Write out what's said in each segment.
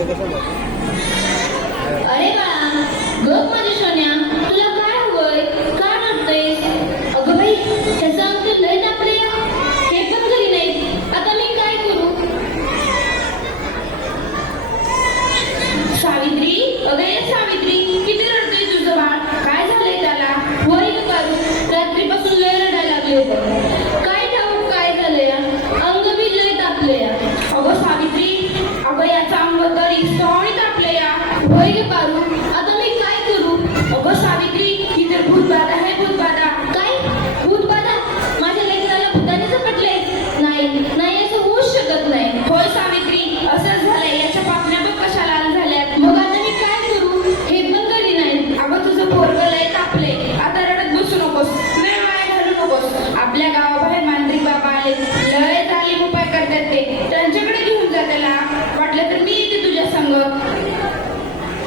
अरे बाळा, गप माझ्या सोन्या, तुला काय हवंय? काय रडतेस? अगं बाई, त्याचा अंक लय तापले, हे पण घरी नाही. आता मी काय करू? सावित्री, अगं ये सावित्री, किती रडतोय तुझं बाळ? काय झालंय त्याला? होय ग पारू, रात्रीपासून लय रडायला लागले होते. काय ठाऊक काय झालंय? अंग बी लय तापले. अगं सावित्री, अगं याचा अंग तर इस्तवणी तापले या. होय ग पारू, आता मी काय करू? अगं सावित्री, ही तर भूतबाधा आहे, भूतबाधा. काय भूतबाधा? माझ्या लेकराला भूताने झपटले? नाही नाही, असं होऊच शकत नाही. होय सावित्री, असंच झालंय. याच्या पापण्या बघ कशा लाल झाल्यात. मग आता मी काय करू? हे पण घरी नाही. अगं तुझं पोरगं लय तापले. आता रडत बसू नकोस, वेळ वाया घालू नकोस. आपल्या गावाबाहेर मांत्रिक बाबा आले, लय तालीम उपाय करतात ते. त्यांच्याकडे घेऊन जा त्याला. वाटलं तर मी येते तुझ्या संग.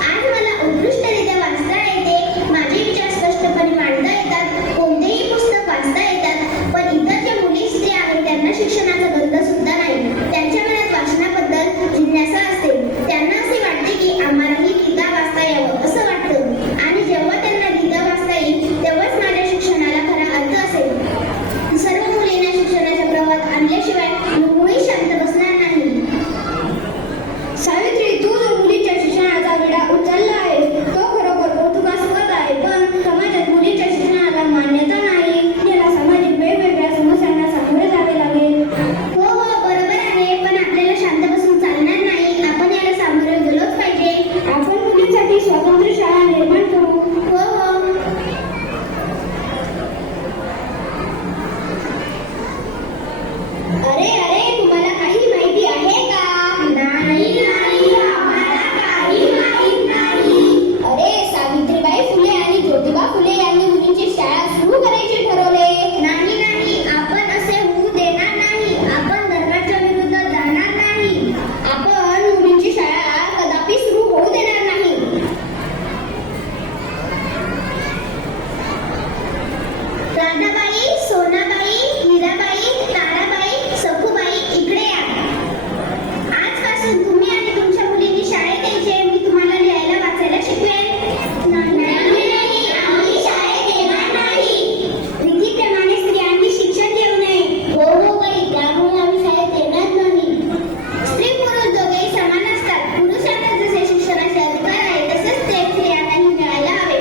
आज मला उत्कृष्टरित्या वाचता येते, माझे विचार स्पष्टपणे मांडता येतात, कोणतेही पुस्तक वाचता येतात. पण इतर ज्या मुली स्त्रिया आहेत त्यांना शिक्षणाचा गंध सुद्धा नाही. त्यांच्या मनात वाचनाबद्दल जिज्ञासा असते. त्यांना असे वाटते की आम्हालाही लिहिता वाचता यावं असं वाटतं. आणि जेव्हा त्यांना लिहिता वाचता येईल तेव्हाच माझ्या शिक्षणाला खरा अर्थ असेल. सर्व मुलींना शिक्षणाच्या प्रवाहात आणल्याशिवाय मुळी शांत बसणार नाही. सावित्री, तू जो मुलीच्या शिक्षणाचा विडा उचलला आहे तो खरोखर कौतुकास्पद आहे. पण समाजात मुलीच्या शिक्षणाला मान्यता नाही. त्याला सामाजिक वेगवेगळ्या समस्यांना सामोरे जावे लागेल. हो हो, बरोबर आहे. पण आपल्याला शांत बसून चालणार नाही. आपण याला सामोरे गेलोच पाहिजे. आपण मुलींसाठी स्वतंत्र शाळा निर्माण करू. हो हो. अरे अरे, तुम्हाला काही माहिती आहे का? नाही नाही, आम्हाला काही माहित नाही. अरे, सावित्रीबाई फुले आणि ज्योतिबा फुले यांनी मुलींची शाळा सुरू करायचे ठरवले. नाही नाही, आपण असे होऊ देणार नाही. आपण धर्माच्या विरुद्ध जाणार नाही. आपण मुलींची शाळा कदापि सुरू होऊ देणार नाही. राधाबाई, सोनाबाई, मीराबाई, ताराबाई, सखूबाई, इकडे या. आजपासून तुम्ही आणि तुमच्या मुलींनी शाळेत यायचे. मी तुम्हाला लिहायला वाचायला शिकवेन. नाही, आम्ही शाळेत येणार नाही. रीतीप्रमाणे स्त्रियांनी शिक्षण घेऊ नये. हो हो बाई, त्यामुळे आम्ही शाळेत येणार नाही. स्त्री पुरुष दोघेही समान असतात. पुरुषांना जसे शिक्षणाचे अधिकार आहे तसेच ते स्त्रियांनाही मिळायला हवे.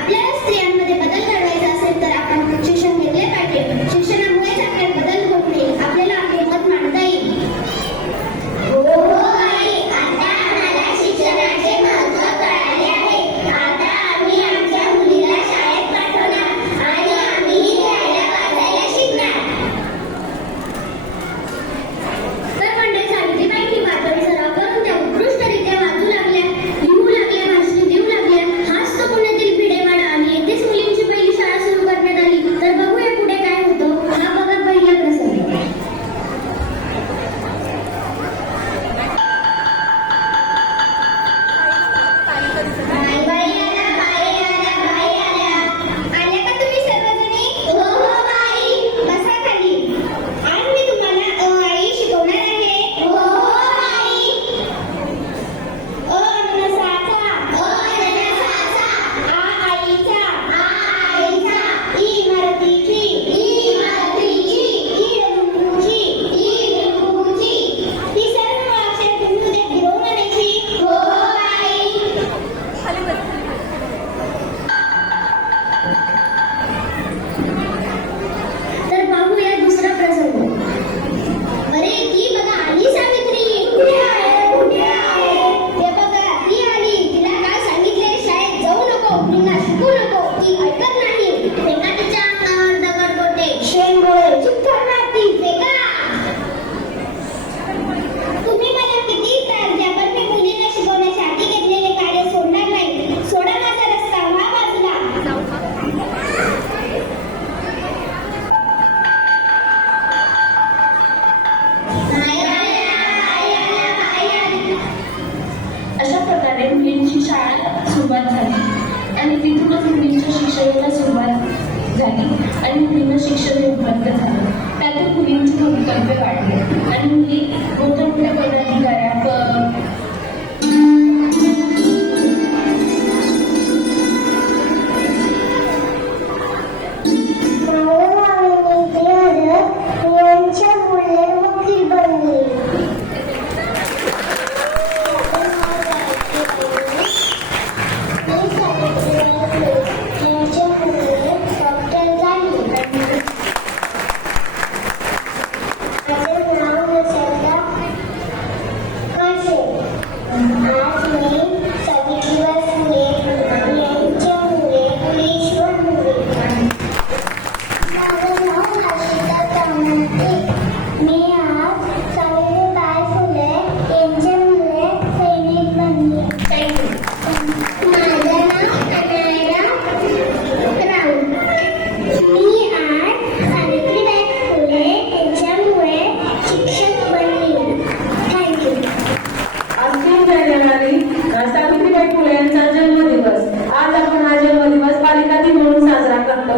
आपल्याला स्त्रियांमध्ये बदल घडवायचा असेल तर आपण शिक्षण घेतले पाहिजे. शिक्षणामुळेच आपल्यात बदल घडून येईल. आपल्याला आपले मत मांडता येईल. हो बाई, आता आम्हाला शिक्षणाचे महत्त्व कळाले आहे. आता आम्ही आमच्या मुलीला शाळेत पाठवणार आणि आम्हीही लिहायला वाचायला शिकणार. तर मंडळी, सावित्रीबाईंनी वाचन सराव करून त्या उत्कृष्टरित्या वाचू लागल्या, लिहू लागल्या, भाषणे देऊ लागल्या. हाच तो पुण्यातील भिडेवाडा आणि येथेच मुलींची पहिली शाळा सुरू करण्यात आली. तर बघूया पुढे काय होतं. हा बघा पहिला प्रसंग. बाई बाई आल्या, बाई आल्या, बाई आल्या. आल्या का तुम्ही सर्वजणी? हो हो बाई, बसा खाली. आज मी तुम्हाला आई शिकवणार आहे. हो हो बाई. अननसाचा, अननसाचा. आईचा, आईचा. इमारतीची, इमारतीची. इडगुंगूची, इडगुंगूची. ही सर्व अक्षरे तुम्ही उद्या फिरवून आणायची. हो बाई. तर पाहूया दुसरा प्रसंग. अरे, ती बघा आली सावित्री. कुठे आहे, कुठे आहे? ते बघा, ती आली. तिला काय सांगितले? शाळेत जाऊ नको, मुलींना शिकू नको. ती ऐकत नाही. फेका तिच्या अंगावर दगडगोटे, शेंगोळे, चिठ्ठ्या मारती. फेका. तुम्ही मला किती त्रास द्या, पण मी मुलींना शिकवण्यासाठी घेतलेले कार्य सोडणार नाही. सोडा माझा रस्ता, व्हा बाजूला. अशा प्रकारे मुलींची शाळा सुरुवात झाली आणि तिथूनच मुलींच्या शिक्षणाला सुरुवात झाली आणि मुलींना शिक्षण उपलब्ध झालं. त्यातून मुलींचे भवितव्य वाढले आणि मुली मोठ्या मोठ्या पदाधिकाऱ्या मी सावित्रीबाई फुले यांच्यामुळे फुलेश्वरमुळे. माझं नाव हर्षिता कामते. मी आज सावित्रीबाई फुले यांच्यामुळे सैनिक बनले. माझं नाव अनाया राऊत. मी आज सावित्रीबाई फुले यांच्यामुळे शिक्षक बनले. थँक्यू. अंतिम येणारी सावित्रीबाई फुले यांचा जन्मदिवस. आज आपण हा जन्मदिवस बालिका दिन म्हणून साजरा करतो.